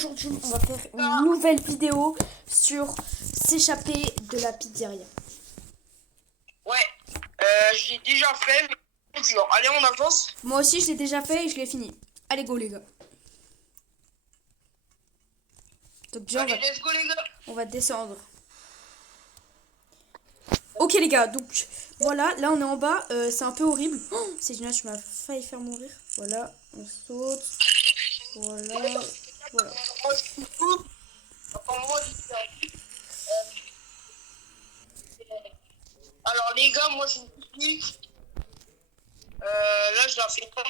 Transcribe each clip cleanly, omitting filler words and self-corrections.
Aujourd'hui, on va faire une nouvelle vidéo sur s'échapper de la pizzeria. Ouais, je l'ai déjà fait, mais c'est dur. Allez, on avance. Moi aussi, je l'ai déjà fait et je l'ai fini. Allez, go les gars. Donc déjà, Allez, let's go les gars. on va descendre. Ok les gars, donc voilà, là on est en bas, c'est un peu horrible. Oh, c'est génial, je m'as failli faire mourir. Voilà, on saute. Voilà, voilà. Moi, je suis fou. Enfin, moi, je suis un fou. Alors, les gars, moi, je vous dis, là, je la fais pas.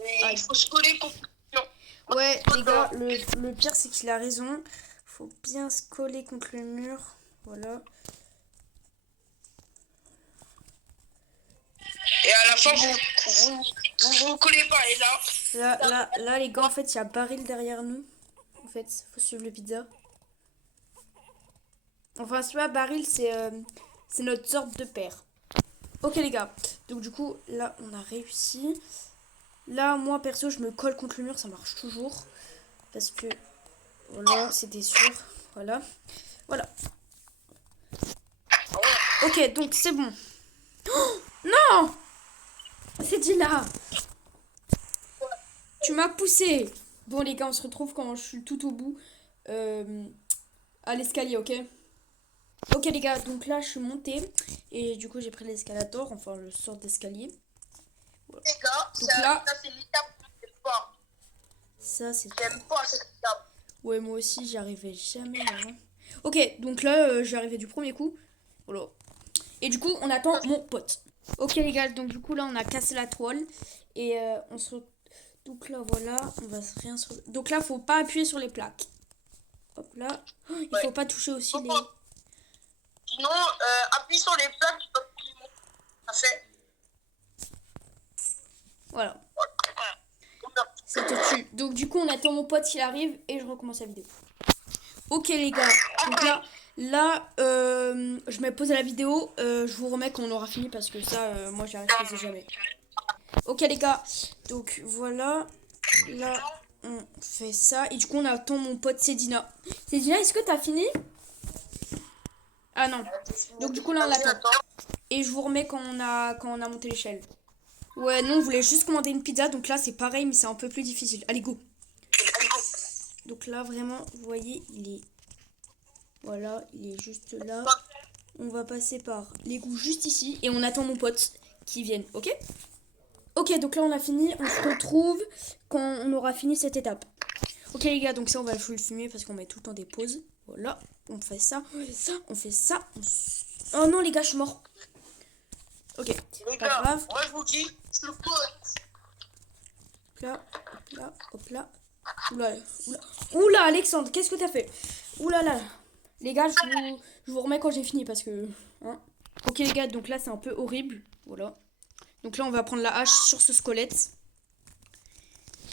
Mais il faut se coller contre le mur. Ouais, les gars, le pire c'est qu'il a raison. Faut bien se coller contre le mur. Voilà. Et à la fin, vous collez pas. Et là, Là, les gars, en fait, il y a Baril derrière nous. En fait, faut suivre le pizza. Enfin, tu vois, Baril, c'est notre sorte de père. Ok, les gars. Donc, du coup, là, on a réussi. Là, moi, perso, je me colle contre le mur. Ça marche toujours. Parce que, voilà, c'était sûr. Voilà. Voilà. Ok, donc, c'est bon. Oh, non! C'est dit là. Tu m'as poussé. Bon, les gars, on se retrouve quand je suis tout au bout. À l'escalier, ok? Ok les gars, donc là je suis montée et du coup j'ai pris l'escalator, enfin le sort d'escalier. Voilà. les gars, Donc là, ça c'est l'étape que j'aime pas. ça c'est... J'aime pas cette étape. Ouais, moi aussi j'y arrivais jamais avant. Ok, donc là j'y arrivais du premier coup. Voilà. Et du coup on attend mon pote. Ok les gars, donc du coup là on a cassé la toile et on se... Donc là voilà, on va se rien sur... Donc là faut pas appuyer sur les plaques. Hop là. Oh, il faut pas toucher aussi les... Sinon, appuie sur les plaques, tu peux plus monter. Ça fait. Voilà. C'était tu. Donc du coup on attend mon pote qui arrive et je recommence la vidéo. Ok les gars, donc là je mets pause à la vidéo, je vous remets quand on aura fini parce que ça, moi j'y arrive quasi jamais. Ok les gars, donc voilà, là on fait ça et du coup on attend mon pote Cédina. Cédina, est-ce que t'as fini? Ah non, donc du coup là on attend. Et je vous remets quand on a monté l'échelle. Ouais, non, on voulait juste commander une pizza, donc là c'est pareil mais c'est un peu plus difficile. Allez go. Donc là vraiment, vous voyez, il est... Voilà, il est juste là. On va passer par l'égout juste ici. Et on attend mon pote qui vienne, ok? Ok, donc là on a fini. On se retrouve quand on aura fini cette étape. Ok les gars, donc ça on va le filmer parce qu'on met tout le temps des pauses. Voilà, on fait ça, on fait ça. Oh non les gars, je suis mort. Ok, pas grave. Moi je vous dis, je le pote. Hop là, hop là, hop là. Oula, oula. Oula Alexandre, qu'est-ce que t'as fait? Oula là. Les gars, je vous remets quand j'ai fini parce que... Hein. Ok les gars, donc là c'est un peu horrible. Voilà. Donc là on va prendre la hache sur ce squelette.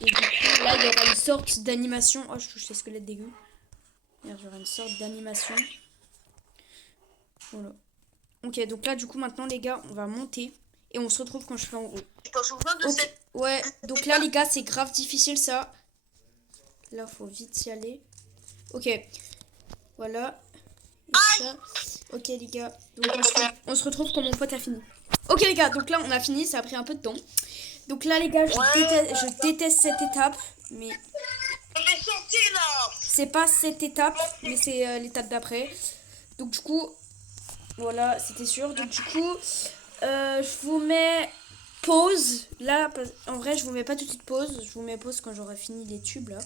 Et du coup là il y aura une sorte d'animation. Oh je touche les squelettes dégueux. Merde, il y aura une sorte d'animation. Voilà. Ok, donc là du coup maintenant les gars on va monter. Et on se retrouve quand je serai en haut. Tu te souviens de Ok, cette... ouais, donc là les gars c'est grave difficile ça. Là faut vite y aller. Ok, voilà. Et ça. Ok les gars, donc on se retrouve quand mon pote a fini. Ok les gars, donc là on a fini, ça a pris un peu de temps. Donc là les gars, je déteste cette étape, mais On est sorti là. c'est pas cette étape, mais c'est l'étape d'après. Donc du coup, voilà, c'était sûr. Donc du coup, je vous mets pause. Là, en vrai, je vous mets pas tout de suite pause. Je vous mets pause quand j'aurai fini les tubes là.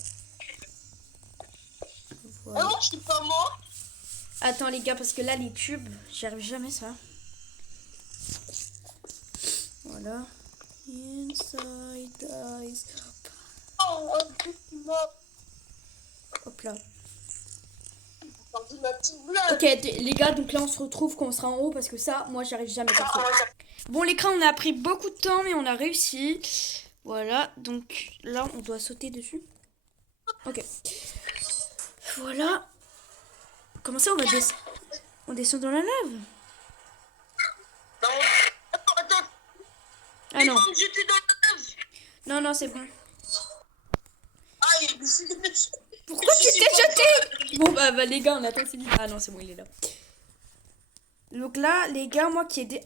Voilà. Non, je suis pas mort. Attends les gars, parce que là les tubes, j'y arrive jamais ça. Voilà. Inside eyes. Oh, je suis mort. Hop là. J'ai ma petite blague. Ok les gars, donc là on se retrouve quand on sera en haut parce que ça, moi j'y arrive jamais comme ça. Bon l'écran on a pris beaucoup de temps mais on a réussi. Voilà, donc là on doit sauter dessus. Ok. Voilà. Comment ça on va descendre? On descend dans la lave? Non, attends. Ah non. J'étais dans la lave. Non, non, c'est bon. Aïe, Pourquoi tu t'es jeté? Bon bah les gars, on attend c'est Ah non, c'est bon, il est là. Donc là, les gars, moi qui ai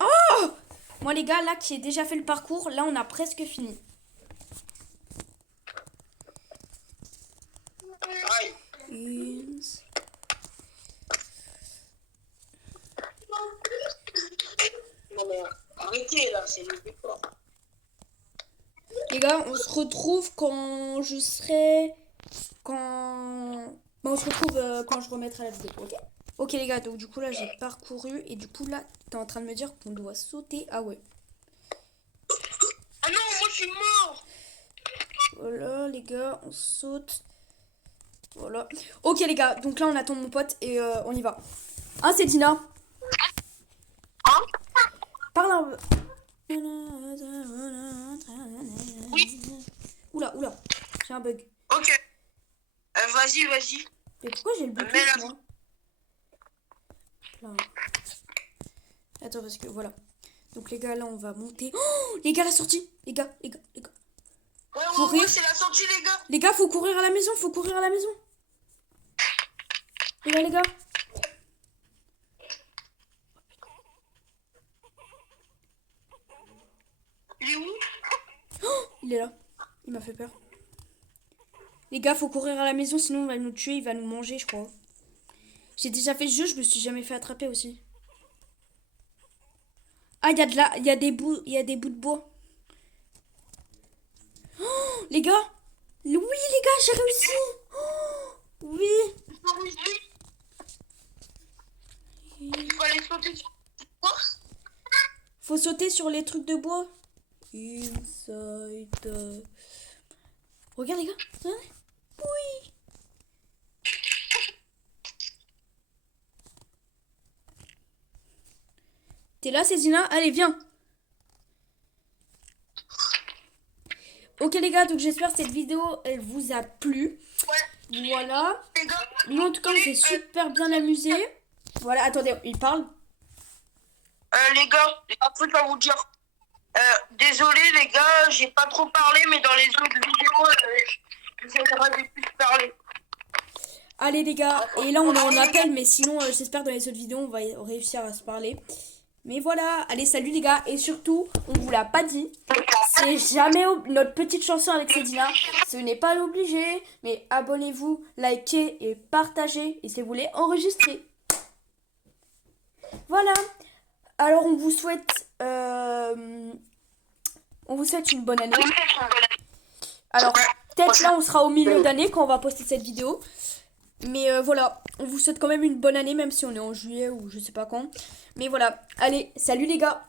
moi les gars, là qui ai déjà fait le parcours, là on a presque fini. Aïe. Non mais arrêtez là, c'est le départ. Les gars, on se retrouve quand je serai... Quand... Bah, on se retrouve quand je remettrai la vidéo, ok? Ok les gars, donc du coup là j'ai parcouru et du coup là t'es en train de me dire qu'on doit sauter. Ah ouais. Ah non, moi je suis mort. Voilà les gars, on saute. Voilà. Ok les gars, donc là on attend mon pote et on y va. Hein, c'est Dina. Hein? Parle un peu. Oui. Oula, j'ai un bug. Ok. Vas-y. Mais pourquoi j'ai le bug moi? Là. Attends, parce que voilà. Donc les gars, là on va monter. Oh, les gars, la sortie. Les gars. Ouais, c'est la sortie les gars. Les gars, faut courir à la maison, Les gars. Il est où? Oh, il est là. Il m'a fait peur. Les gars, faut courir à la maison, sinon il va nous tuer, il va nous manger, je crois. J'ai déjà fait ce jeu, je me suis jamais fait attraper aussi. Ah, il y a des bouts de bois. Oh, les gars. Oui, les gars, j'ai réussi. Oh, oui. Il fallait sauter sur quoi? Faut sauter sur les trucs de bois. Inside. Regarde les gars. Regardez. Oui. T'es là, Cézina? Allez, viens. Ok les gars, donc j'espère que cette vidéo, elle vous a plu. Ouais. Voilà. Les gars, Nous en tout cas, on s'est super bien amusé. Voilà, attendez, il parle. les gars, un truc à vous dire. Désolé les gars, j'ai pas trop parlé, mais dans les autres vidéos, j'aimerais plus parler. Allez les gars, et là on est en appel, mais sinon j'espère dans les autres vidéos on va réussir à se parler. Mais voilà, allez salut les gars, et surtout, on vous l'a pas dit, c'est jamais notre petite chanson avec Cédina, ce n'est pas obligé, mais abonnez-vous, likez et partagez, et si vous voulez enregistrer. Voilà, alors on vous souhaite une bonne année. Alors peut-être là on sera au milieu d'année quand on va poster cette vidéo. Mais voilà, on vous souhaite quand même une bonne année, même si on est en juillet ou je sais pas quand. Mais voilà, allez, salut les gars!